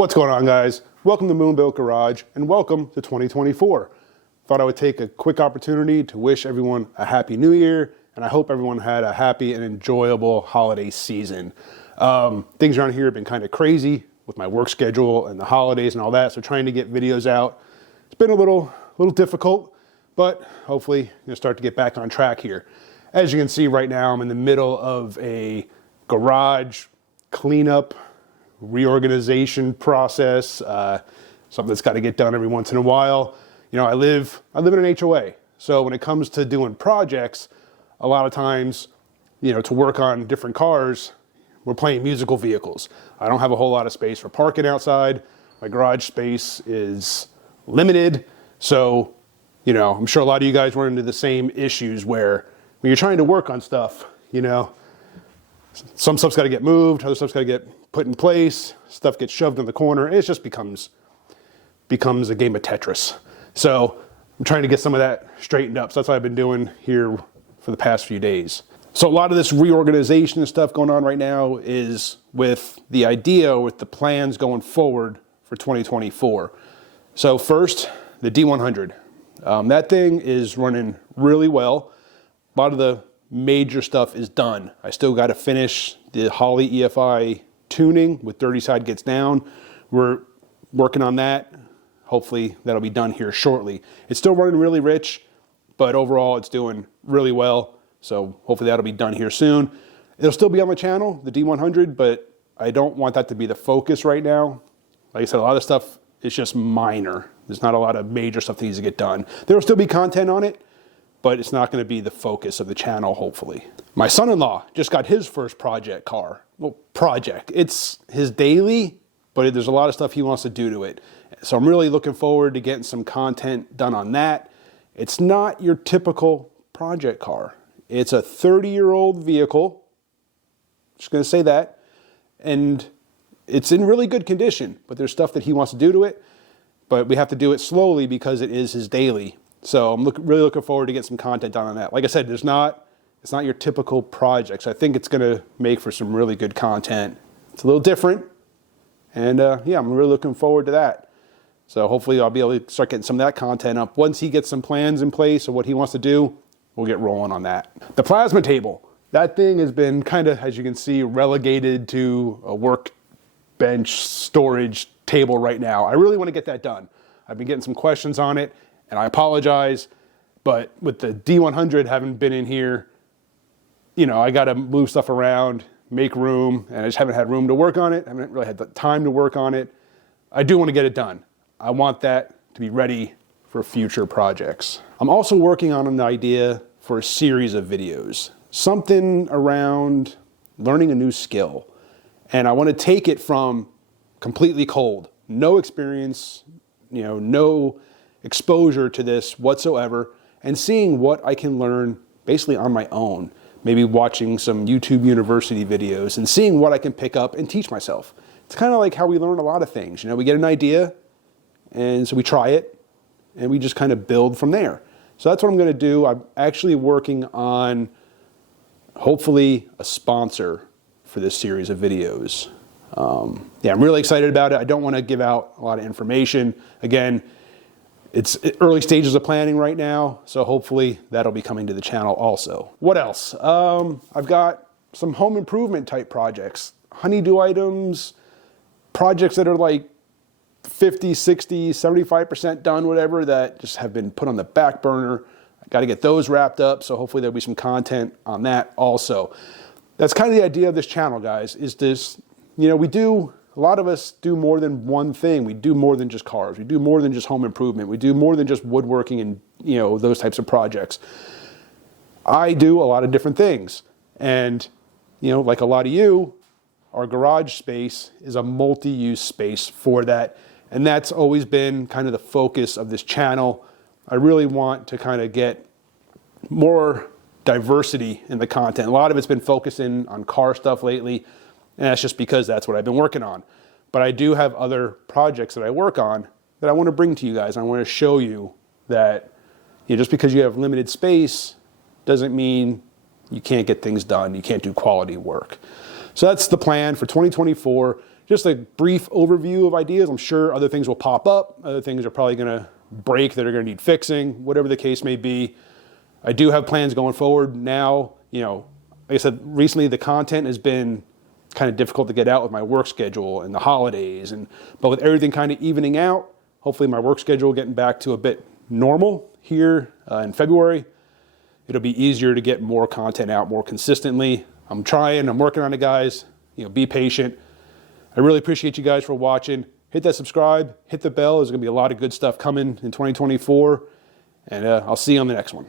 What's going on, guys? Welcome to Moonbuilt Garage and welcome to 2024. Thought I would take a quick opportunity to wish everyone a happy new year, and I hope everyone had a happy and enjoyable holiday season. Things around here have been kind of crazy with my work schedule and the holidays and all that, so trying to get videos out, it's been a little difficult, but hopefully you'll start to get back on track here. As you can see right now, I'm in the middle of a garage cleanup reorganization process, something that's got to get done every once in a while. You know, I live in an HOA, so when it comes to doing projects, a lot of times, you know, to work on different cars, we're playing musical vehicles. I don't have a whole lot of space for parking outside. My garage space is limited, so, you know, I'm sure a lot of you guys run into the same issues where when you're trying to work on stuff, you know, some stuff's got to get moved, other stuff's got to get put in place, stuff gets shoved in the corner. It just becomes a game of Tetris. So I'm trying to get some of that straightened up. So that's what I've been doing here for the past few days. So a lot of this reorganization and stuff going on right now is with the idea, with the plans going forward for 2024. So first, the D100. That thing is running really well. A lot of the major stuff is done. I still got to finish the Holley EFI tuning with dirty side gets down. We're working on that. Hopefully that'll be done here shortly. It's still running really rich, but overall it's doing really well. So hopefully that'll be done here soon. It'll still be on the channel, the D100, but I don't want that to be the focus right now. Like I said, a lot of stuff is just minor. There's not a lot of major stuff that needs to get done. There'll still be content on it, but it's not going to be the focus of the channel, hopefully. My son-in-law just got his first project car. Well, project. It's his daily, but there's a lot of stuff he wants to do to it. So I'm really looking forward to getting some content done on that. It's not your typical project car. It's a 30-year-old vehicle. Just going to say that. And it's in really good condition, but there's stuff that he wants to do to it. But we have to do it slowly because it is his daily. So I'm really looking forward to get some content done on that. Like I said, it's not your typical projects. I think it's going to make for some really good content. It's a little different. And yeah, I'm really looking forward to that. So hopefully I'll be able to start getting some of that content up. Once he gets some plans in place of what he wants to do, we'll get rolling on that. The plasma table. That thing has been kind of, as you can see, relegated to a workbench storage table right now. I really want to get that done. I've been getting some questions on it. And I apologize, but with the D100 having been in here, you know, I got to move stuff around, make room, and I just haven't had room to work on it. I haven't really had the time to work on it. I do want to get it done. I want that to be ready for future projects. I'm also working on an idea for a series of videos, something around learning a new skill. And I want to take it from completely cold, no experience, you know, no exposure to this whatsoever, and seeing what I can learn basically on my own. Maybe watching some YouTube University videos and seeing what I can pick up and teach myself. It's kind of like how we learn a lot of things. You know, we get an idea, and so we try it, and we just kind of build from there. So that's what I'm going to do. I'm actually working on, hopefully, a sponsor for this series of videos. Yeah, I'm really excited about it. I don't want to give out a lot of information. Again, it's early stages of planning right now, so hopefully that'll be coming to the channel also. What else? I've got some home improvement type projects, honeydew items, projects that are like 50, 60, 75% done, whatever, that just have been put on the back burner. I got to get those wrapped up, so hopefully there'll be some content on that also. That's kind of the idea of this channel, guys, is this, you know, a lot of us do more than one thing. We do more than just cars. We do more than just home improvement. We do more than just woodworking and, you know, those types of projects. I do a lot of different things. And, you know, like a lot of you, our garage space is a multi-use space for that. And that's always been kind of the focus of this channel. I really want to kind of get more diversity in the content. A lot of it's been focusing on car stuff lately. And that's just because that's what I've been working on. But I do have other projects that I work on that I want to bring to you guys. I want to show you that, you know, just because you have limited space doesn't mean you can't get things done. You can't do quality work. So that's the plan for 2024. just a brief overview of ideas. I'm sure other things will pop up. Other things are probably going to break that are going to need fixing, whatever the case may be. I do have plans going forward now. Like I said, recently the content has been kind of difficult to get out with my work schedule and the holidays. But with everything kind of evening out, hopefully my work schedule getting back to a bit normal here in February, it'll be easier to get more content out more consistently. I'm trying, I'm working on it, guys. Be patient. I really appreciate you guys for watching. Hit that subscribe, hit the bell. There's going to be a lot of good stuff coming in 2024. And I'll see you on the next one.